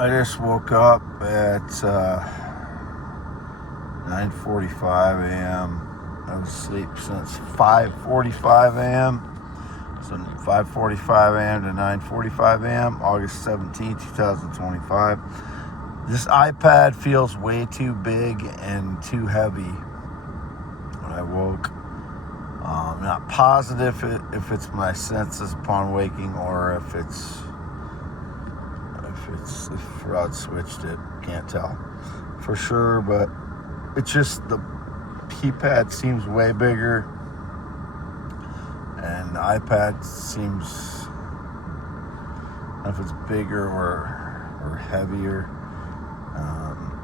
I just woke up at 9:45 a.m. I was asleep since 5:45 a.m. So 5:45 a.m. to 9:45 a.m. August 17, 2025. This iPad feels way too big and too heavy when I woke. I'm not positive if it's my senses upon waking or if Rod switched it. Can't tell for sure, but it's just the keypad seems way bigger and the iPad seems, I don't know if it's bigger or heavier.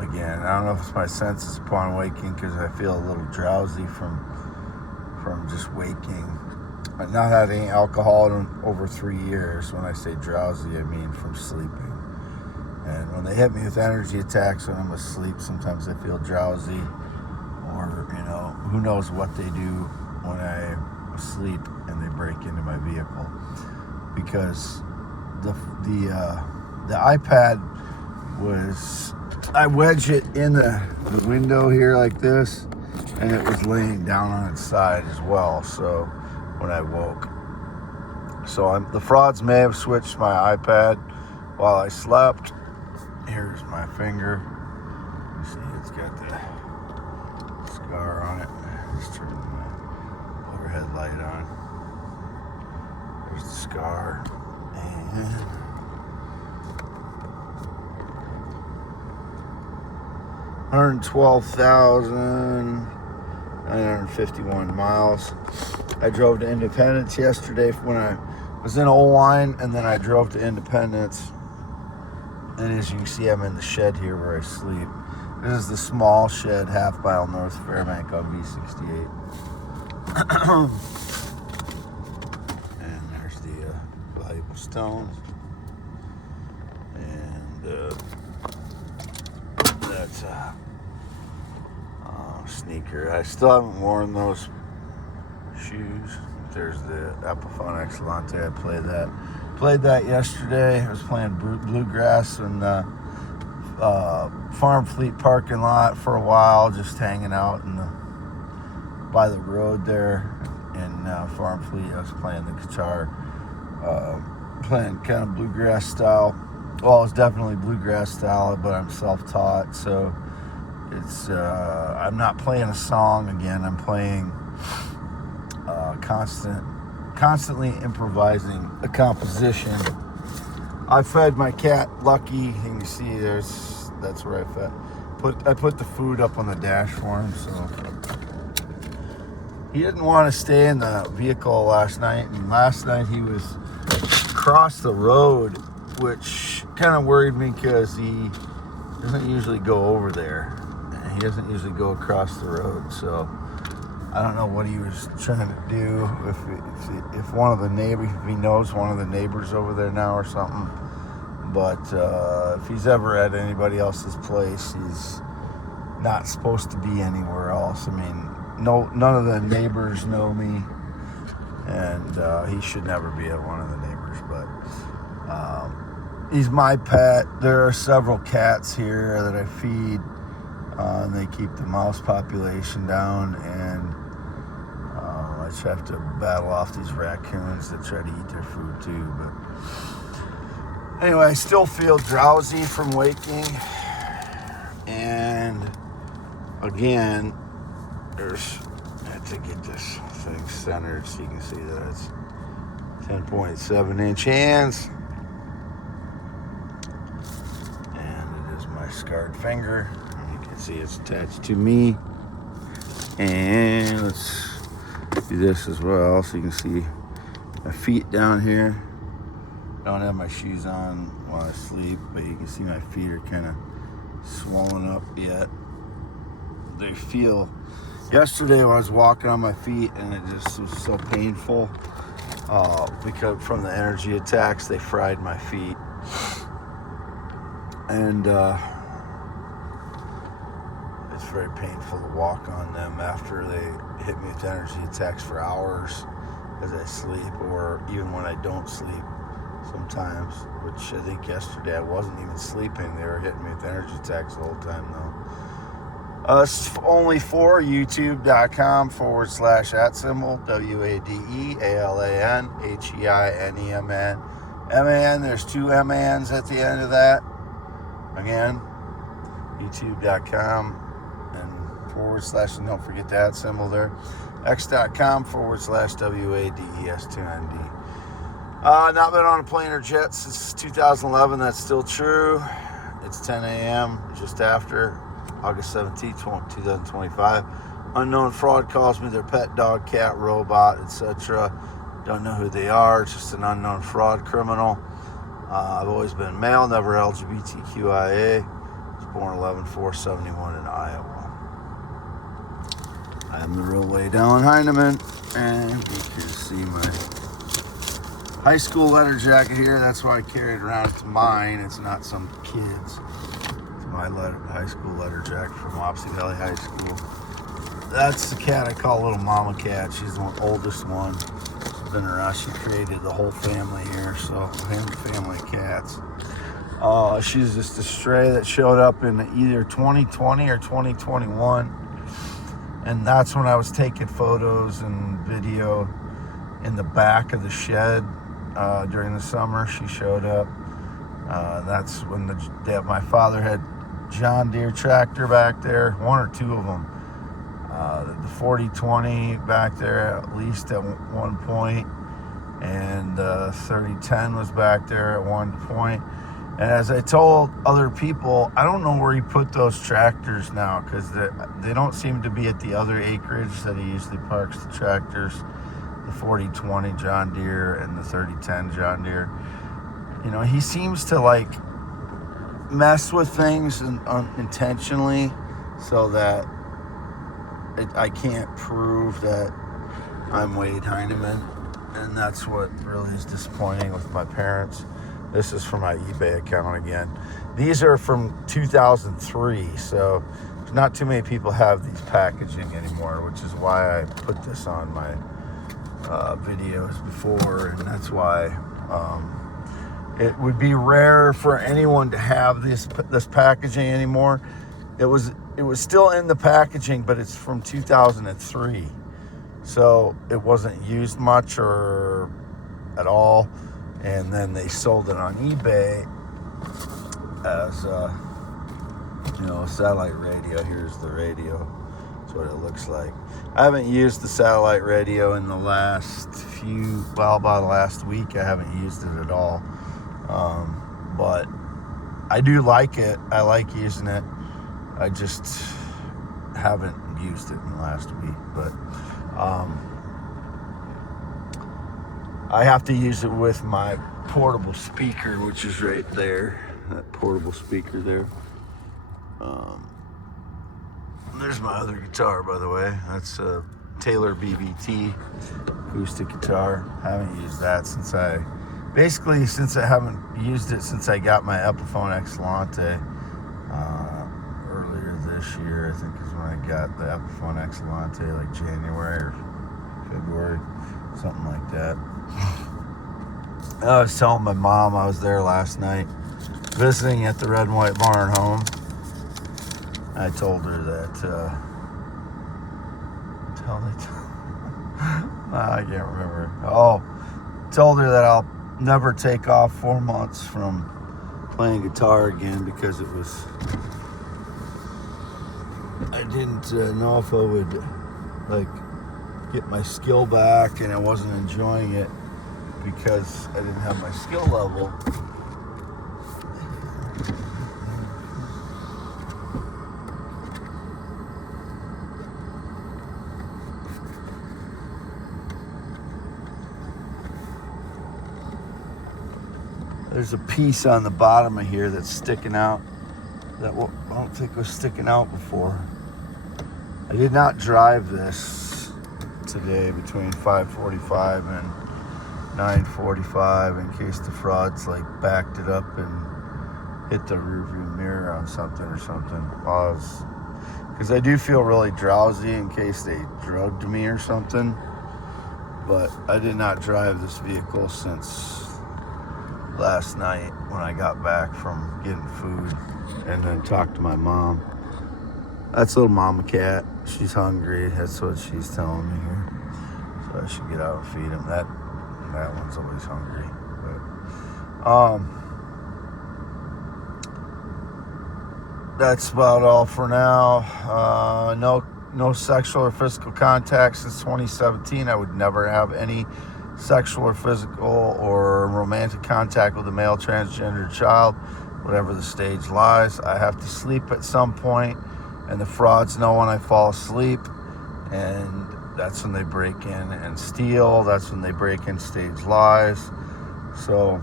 Again, I don't know if it's my senses upon waking because I feel a little drowsy from just waking. I've not had any alcohol in over 3 years. When I say drowsy, I mean from sleeping. And when they hit me with energy attacks when I'm asleep, sometimes I feel drowsy, or who knows what they do when I'm asleep and they break into my vehicle. Because the iPad was, I wedged it in the window here like this, and it was laying down on its side as well. So when I woke, the frauds may have switched my iPad while I slept. Here's my finger. You see, it's got the scar on it. Just turn the overhead light on. There's the scar. And 112,951 miles. I drove to Independence yesterday when I was in Oline, and then I drove to Independence. And as you can see, I'm in the shed here where I sleep. This is the small shed, half mile north of Fairbank on V68. And there's the valuable stones. And that's a sneaker. I still haven't worn those shoes. There's the Epiphone Excellente. I played that yesterday. I was playing bluegrass in the Farm Fleet parking lot for a while, just hanging out by the road there in Farm Fleet. I was playing the guitar, playing kind of bluegrass style. Well, it's definitely bluegrass style, but I'm self-taught, so it's I'm not playing a song again. I'm playing constantly improvising a composition. I fed my cat Lucky. You can see that's where I fed. I put the food up on the dash for him, so he didn't want to stay in the vehicle last night. And last night he was across the road, which kind of worried me because he doesn't usually go over there. He doesn't usually go across the road, so I don't know what he was trying to do. If one of the neighbors, if he knows one of the neighbors over there now or something. But if he's ever at anybody else's place, he's not supposed to be anywhere else. I mean, none of the neighbors know me, and he should never be at one of the neighbors. But he's my pet. There are several cats here that I feed. And they keep the mouse population down, and I just have to battle off these raccoons that try to eat their food too. But anyway, I still feel drowsy from waking, and again, I have to get this thing centered so you can see that it's 10.7-inch hands, and it is my scarred finger. See, it's attached to me, and let's do this as well so you can see my feet down here. I don't have my shoes on while I sleep, but you can see my feet are kind of swollen up yet. They feel, yesterday when I was walking on my feet, and it just was so painful because from the energy attacks, they fried my feet, and it's very painful to walk on them after they hit me with energy attacks for hours as I sleep, or even when I don't sleep. sometimes, which I think yesterday I wasn't even sleeping. They were hitting me with energy attacks the whole time, though. It's only for youtube.com / @ WADEALANHEINEMN. MAN, there's 2 MANs at the end of that. Again, youtube.com and / and don't forget that symbol there. x.com / WADES2ND. Not been on a plane or jet since 2011. That's still true. It's 10 a.m. just after August 17th, 2025. Unknown fraud calls me their pet dog, cat, robot, etc. Don't know who they are. It's just an unknown fraud criminal. I've always been male, never LGBTQIA. I was born 11/4/71 in Iowa. I am the real Wade Allen Heineman, and you can see my high school letter jacket here. That's why I carry it around. It's mine. It's not some kid's. It's my high school letter jacket from Wapsie Valley High School. That's the cat I call Little Mama Cat. She's the oldest one. She's been around. She created the whole family here, so family of cats. She's just a stray that showed up in either 2020 or 2021. And that's when I was taking photos and video in the back of the shed during the summer. She showed up. That's when my father had John Deere tractor back there, 1 or 2 of them. The 4020 back there at least at one point, and 3010 was back there at one point. And as I told other people, I don't know where he put those tractors now, because they don't seem to be at the other acreage that he usually parks the tractors, the 4020 John Deere and the 3010 John Deere. You know, he seems to like mess with things intentionally so that I can't prove that I'm Wade Heineman. And that's what really is disappointing with my parents. This is from my eBay account again. These are from 2003, so not too many people have these packaging anymore, which is why I put this on my videos before, and that's why it would be rare for anyone to have this packaging anymore. It was still in the packaging, but it's from 2003, so it wasn't used much or at all. And then they sold it on eBay as a satellite radio. Here's the radio. That's what it looks like. I haven't used the satellite radio in the last about the last week. I haven't used it at all. But I do like it. I like using it. I just haven't used it in the last week. But I have to use it with my portable speaker, which is right there. That portable speaker there. There's my other guitar, by the way. That's a Taylor BBT acoustic guitar. I haven't used that since I haven't used it since I got my Epiphone Excellente earlier this year. I think is when I got the Epiphone Excellente, like January or February, something like that. I was telling my mom I was there last night visiting at the Red and White Barn home. I told her that I can't remember. Told her that I'll never take off 4 months from playing guitar again, because I didn't know if I would get my skill back, and I wasn't enjoying it because I didn't have my skill level. There's a piece on the bottom of here that's sticking out that I don't think was sticking out before. I did not drive this today between 5:45 and 9:45 in case the frauds backed it up and hit the rearview mirror on something or something. Because I do feel really drowsy in case they drugged me or something. But I did not drive this vehicle since last night when I got back from getting food, and then talked to my mom. That's little mama cat. She's hungry. That's what she's telling me here. So I should get out and feed him. That one's always hungry. But that's about all for now. No sexual or physical contact since 2017. I would never have any sexual or physical or romantic contact with a male transgender child, whatever the stage lies. I have to sleep at some point, and the frauds know when I fall asleep, and that's when they break in and steal. That's when they break in stage lies. So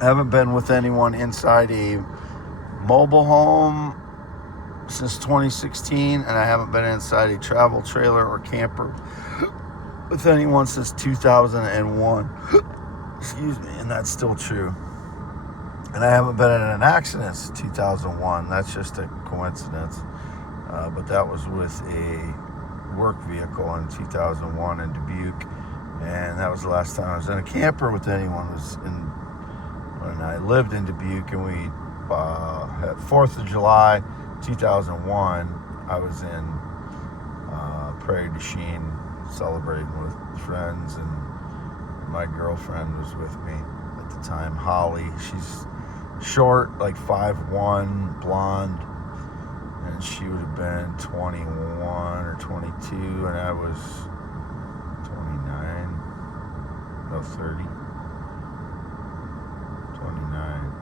I haven't been with anyone inside a mobile home since 2016, and I haven't been inside a travel trailer or camper with anyone since 2001. Excuse me, and that's still true. And I haven't been in an accident since 2001. That's just a coincidence. But that was with a work vehicle in 2001 in Dubuque, and that was the last time I was in a camper with anyone. Was when I lived in Dubuque, and we at 4th of July 2001, I was in Prairie du Chien celebrating with friends, and my girlfriend was with me at the time, Holly. She's short, like 5'1", blonde, and she would have been 21 or 22, and I was 29, no, 30, 29.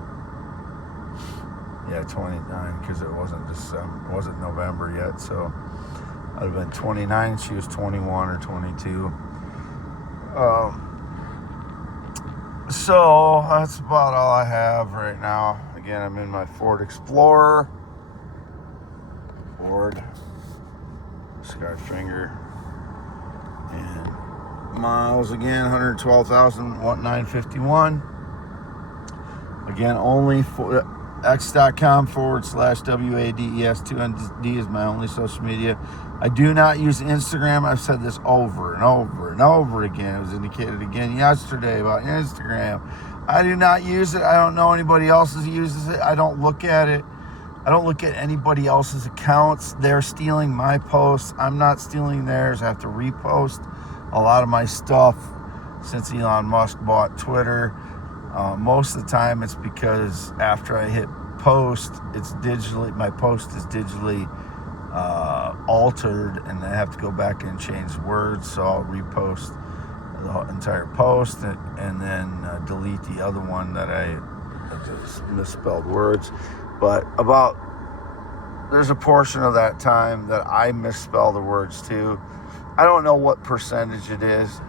Yeah, 29, because it wasn't November yet, so I'd have been 29, she was 21 or 22. So that's about all I have right now. Again, I'm in my Ford Explorer. Ford Skyfinger. And miles again, 112,951. Again, only for x.com/WADES2ND is my only social media. I do not use Instagram. I've said this over and over and over again. It was indicated again yesterday about Instagram. I do not use it. I don't know anybody else who uses it. I don't look at it. I don't look at anybody else's accounts. They're stealing my posts. I'm not stealing theirs. I have to repost a lot of my stuff since Elon Musk bought Twitter. Most of the time it's because after I hit post, my post is digitally altered, and I have to go back and change words, so I'll repost the entire post and then delete the other one that I just misspelled words. But there's a portion of that time that I misspell the words too. I don't know what percentage it is,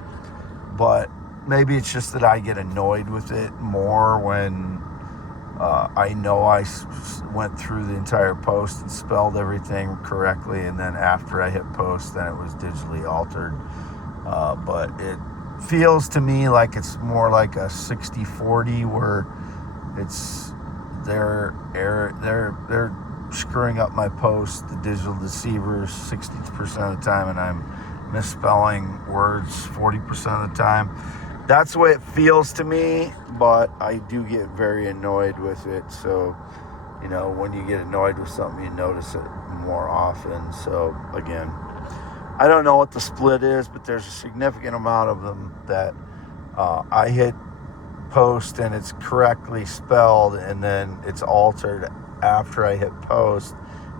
but maybe it's just that I get annoyed with it more when I know I went through the entire post and spelled everything correctly, and then after I hit post, then it was digitally altered. But it feels to me like it's more like a 60-40, where it's they're screwing up my post, the digital deceivers, 60% of the time, and I'm misspelling words 40% of the time. That's the way it feels to me, but I do get very annoyed with it. So, when you get annoyed with something, you notice it more often. So, again, I don't know what the split is, but there's a significant amount of them that I hit post and it's correctly spelled, and then it's altered after I hit post.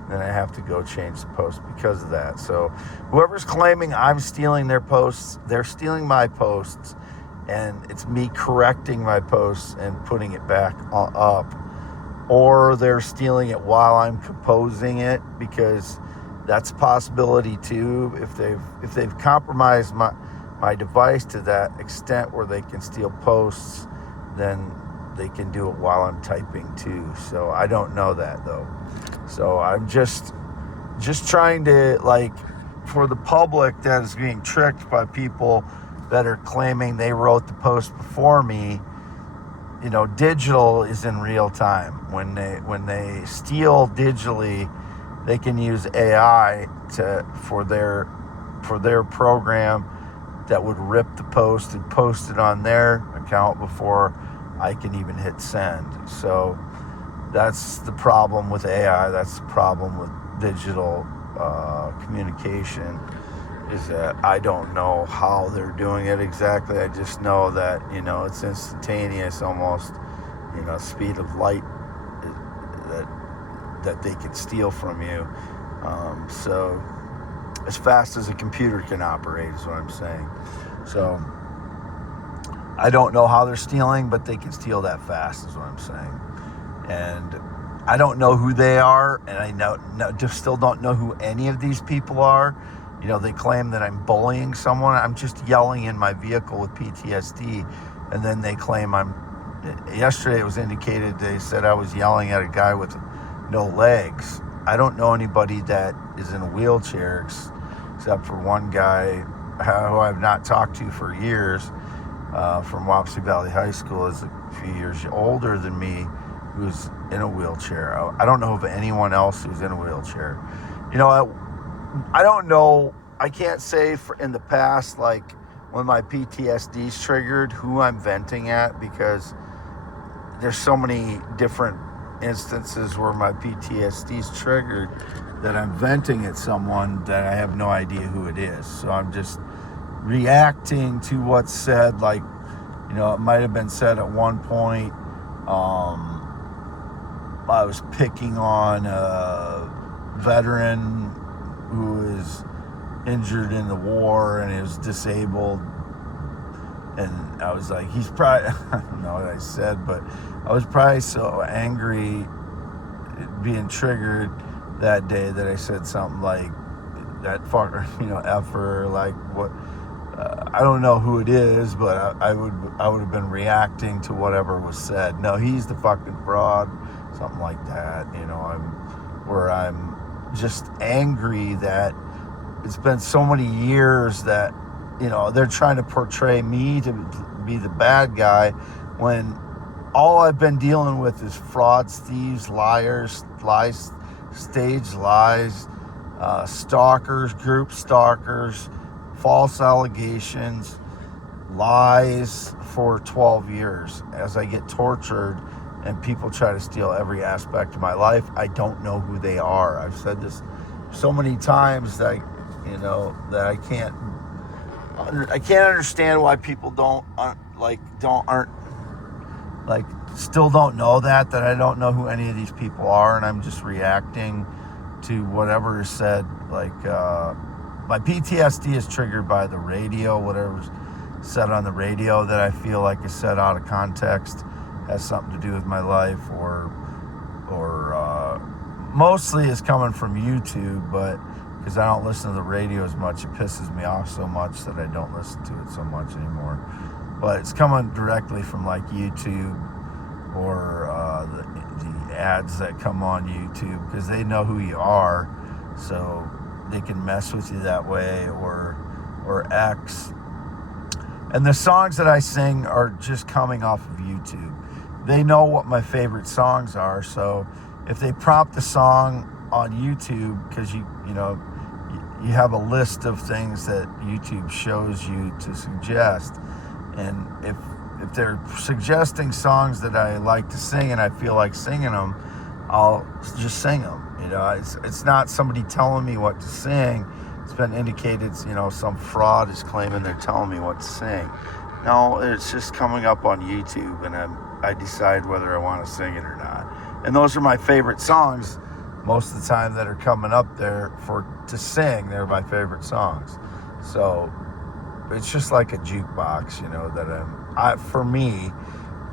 Then I have to go change the post because of that. So, whoever's claiming I'm stealing their posts, they're stealing my posts. And it's me correcting my posts and putting it back up, or they're stealing it while I'm composing it, because that's a possibility too. If they've compromised my device to that extent where they can steal posts, then they can do it while I'm typing too. So I don't know that though. So I'm just trying to, for the public that is being tricked by people that are claiming they wrote the post before me, digital is in real time. When they steal digitally, they can use AI for their program that would rip the post and post it on their account before I can even hit send. So that's the problem with AI. That's the problem with digital communication, is that I don't know how they're doing it exactly. I just know that, it's instantaneous almost, speed of light that they can steal from you. So as fast as a computer can operate is what I'm saying. So I don't know how they're stealing, but they can steal that fast is what I'm saying. And I don't know who they are, and I just still don't know who any of these people are. They claim that I'm bullying someone. I'm just yelling in my vehicle with PTSD, and then they claim yesterday it was indicated, they said I was yelling at a guy with no legs. I don't know anybody that is in a wheelchair except for one guy who I've not talked to for years, from Wapsie Valley High School, is a few years older than me, who's in a wheelchair. I don't know of anyone else who's in a wheelchair. I don't know. I can't say in the past, like when my PTSD's triggered, who I'm venting at, because there's so many different instances where my PTSD's triggered that I'm venting at someone that I have no idea who it is. So I'm just reacting to what's said. Like, it might have been said at one point, I was picking on a veteran who is injured in the war and is disabled, and I was like, he's probably, I don't know what I said, but I was probably so angry being triggered that day that I said something like, that fucker, effer, like what, I don't know who it is, but I would have been reacting to whatever was said. No, he's the fucking fraud, something like that. I'm just angry that it's been so many years that, they're trying to portray me to be the bad guy when all I've been dealing with is frauds, thieves, liars, staged lies, stalkers, group stalkers, false allegations, lies for 12 years as I get tortured and people try to steal every aspect of my life. I don't know who they are. I've said this so many times that that I can't understand why people still don't know that I don't know who any of these people are, and I'm just reacting to whatever is said. Like, my PTSD is triggered by the radio, whatever's said on the radio that I feel like is said out of context, has something to do with my life, or mostly is coming from YouTube, but because I don't listen to the radio as much, it pisses me off so much that I don't listen to it so much anymore. But it's coming directly from like YouTube, or the ads that come on YouTube, because they know who you are, so they can mess with you that way, or X. And the songs that I sing are just coming off of YouTube. They know what my favorite songs are, so if they prompt a song on YouTube, because you have a list of things that YouTube shows you to suggest, and if they're suggesting songs that I like to sing and I feel like singing them, I'll just sing them. It's not somebody telling me what to sing. It's been indicated, some fraud is claiming they're telling me what to sing. No, it's just coming up on YouTube, and I decide whether I want to sing it or not. And those are my favorite songs most of the time that are coming up there to sing. They're my favorite songs. So it's just like a jukebox, that for me,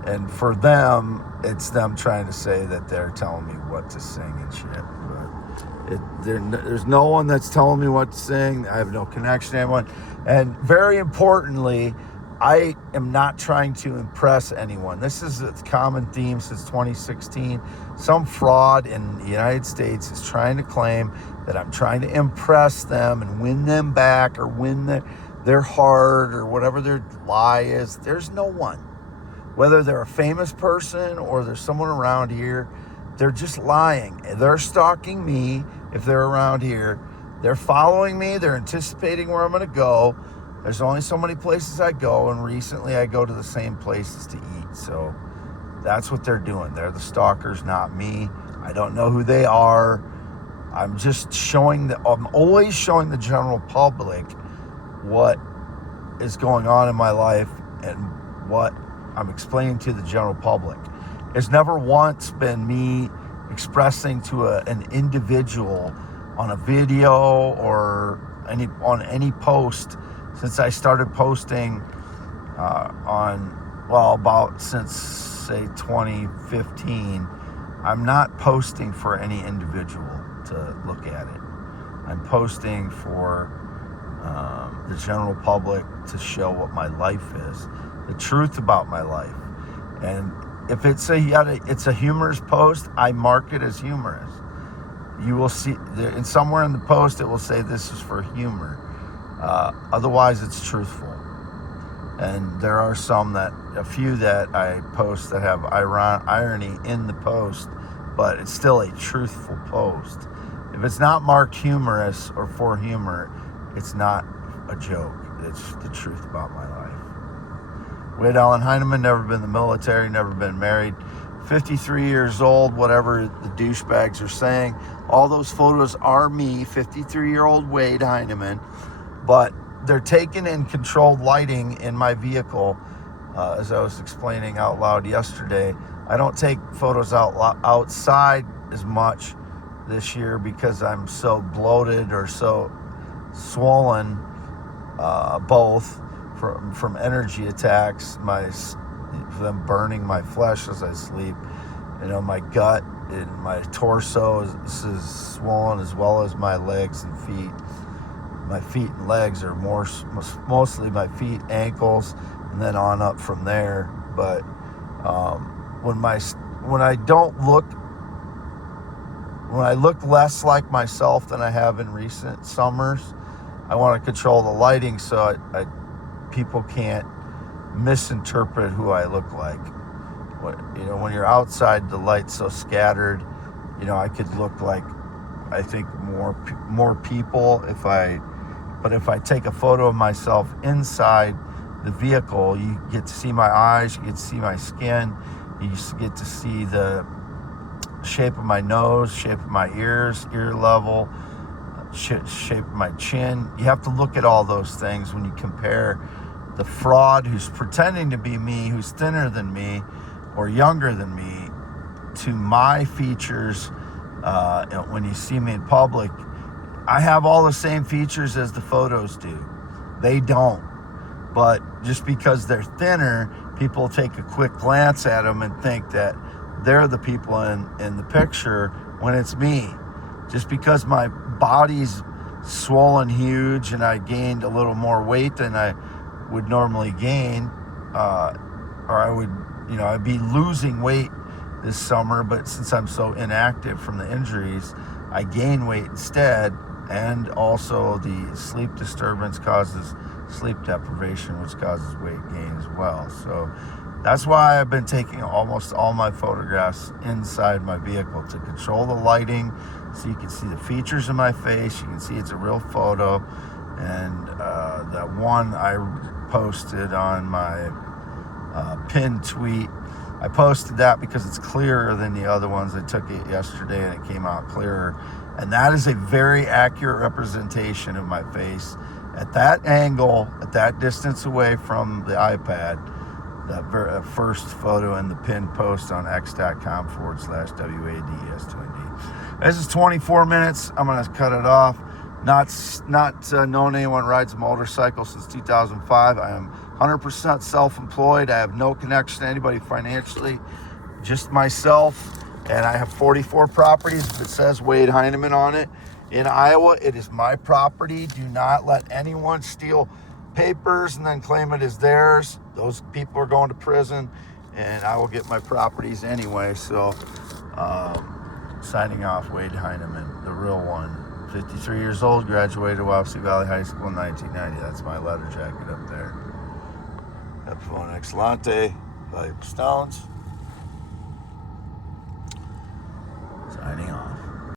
and for them, it's them trying to say that they're telling me what to sing and shit. But there's no one that's telling me what to sing. I have no connection to anyone. And very importantly, I am not trying to impress anyone. This is a common theme since 2016. Some fraud in the United States is trying to claim that I'm trying to impress them and win them back, or win their heart, or whatever their lie is. There's no one. Whether they're a famous person or there's someone around here, they're just lying. They're stalking me if they're around here. They're following me. They're anticipating where I'm going to go. There's only so many places I go, and recently I go to the same places to eat. So That's what they're doing. They're the stalkers, not me. I don't know who they are. I'm just I'm always showing the general public what is going on in my life and what I'm explaining to the general public. It's never once been me expressing to an individual on a video or on any post since I started posting since say 2015. I'm not posting for any individual to look at it. I'm posting for the general public to show what my life is, the truth about my life. And if it's a humorous post, I mark it as humorous. You will see, and somewhere in the post it will say this is for humor. Otherwise, it's truthful. And there are a few that I post that have irony in the post, but it's still a truthful post. If it's not marked humorous or for humor, it's not a joke. It's the truth about my life. Wade Allen Heineman, never been in the military, never been married, 53 years old, whatever the douchebags are saying. All those photos are me, 53-year-old Wade Heineman, but they're taken in controlled lighting in my vehicle. As I was explaining out loud yesterday, I don't take photos outside as much this year because I'm so bloated or so swollen, both from energy attacks, them burning my flesh as I sleep. My gut and my torso is swollen, as well as my legs and feet. My feet and legs are mostly my feet, ankles, and then on up from there. But when I look less like myself than I have in recent summers, I want to control the lighting so people can't misinterpret who I look like. When you're outside, the light's so scattered. I could look like, I think, more people but if I take a photo of myself inside the vehicle, you get to see my eyes, you get to see my skin, you get to see the shape of my nose, shape of my ears, ear level, shape of my chin. You have to look at all those things when you compare the fraud who's pretending to be me, who's thinner than me or younger than me, to my features. When you see me in public, I have all the same features as the photos do. They don't. But just because they're thinner, people take a quick glance at them and think that they're the people in the picture when it's me. Just because my body's swollen huge and I gained a little more weight than I would normally gain, I'd be losing weight this summer, but since I'm so inactive from the injuries, I gain weight instead. And also the sleep disturbance causes sleep deprivation, which causes weight gain as well. So that's why I've been taking almost all my photographs inside my vehicle, to control the lighting so you can see the features of my face. You can see it's a real photo. And that one I posted on my pinned tweet, I posted that because it's clearer than the other ones. I took it yesterday and it came out clearer. And that is a very accurate representation of my face at that angle, at that distance away from the iPad. That first photo in the pinned post on x.com/WADS20D. This is 24 minutes. I'm going to cut it off. Not known anyone rides a motorcycle since 2005. I am 100% self-employed. I have no connection to anybody financially, just myself. And I have 44 properties. If it says Wade Heineman on it in Iowa, it is my property. Do not let anyone steal papers and then claim it as theirs. Those people are going to prison, and I will get my properties anyway. So, signing off, Wade Heineman, the real one. 53 years old, graduated Wapsie Valley High School in 1990. That's my letter jacket up there. Epifone Excelente, Valuable Stones.